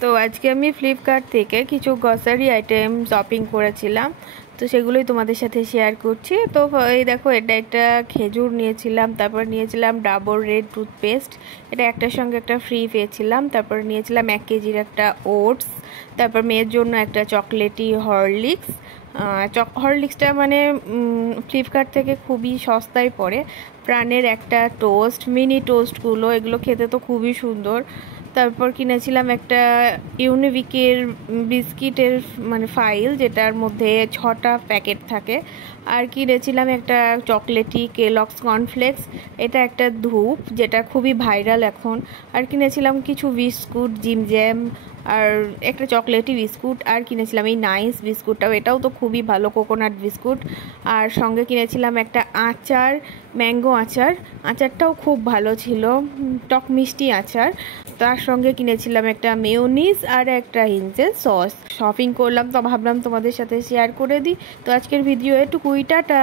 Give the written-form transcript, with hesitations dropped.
তো আজকে আমি ফ্লিপকার্ট থেকে কিছু গ্রসারি আইটেম শপিং করেছিলাম, তো সেগুলোই তোমাদের সাথে শেয়ার করছি। তো এই দেখো, এটা একটা খেজুর নিয়েছিলাম, তারপর নিয়েছিলাম ডাবর রেড টুথপেস্ট, এটা একটার সঙ্গে একটা ফ্রি পেয়েছিলাম। তারপর নিয়েছিলাম 1 কেজির একটা ওটস, তারপর মেয়ের জন্য একটা চকলেটি হরলিক্স। হরলিক্সটা মানে ফ্লিপকার্ট থেকে খুবই সস্তায় পড়ে। প্রাণের একটা টোস্ট, মিনি টোস্টগুলো, এগুলো খেতে তো খুবই সুন্দর। তারপর কিনেছিলাম একটা ইউনিবিকের বিস্কিটের মানে ফাইল, যেটার মধ্যে 6টা প্যাকেট থাকে। আর কিনেছিলাম একটা চকলেটি কেলগস কর্নফ্লেক্স, এটা একটা ধূপ যেটা খুবই ভাইরাল এখন। আর কিনেছিলাম কিছু বিস্কুট, জিম জ্যাম, আর একটা চকলেটি বিস্কুট। আর কিনেছিলাম এই নাইস বিস্কুটটাও, এটাও তো খুবই ভালো, কোকোনাট বিস্কুট। আর সঙ্গে কিনেছিলাম একটা আচার, ম্যাঙ্গো আচার, আচারটাও খুব ভালো ছিল, টক মিষ্টি আচার। তার সঙ্গে কিনেছিলাম একটা মেয়োনিজ আর একটা হিঞ্চের সস। শপিং করলাম তো ভাবলাম তোমাদের সাথে শেয়ার করে দিই। তো আজকের ভিডিও এটুকুই, টাটা।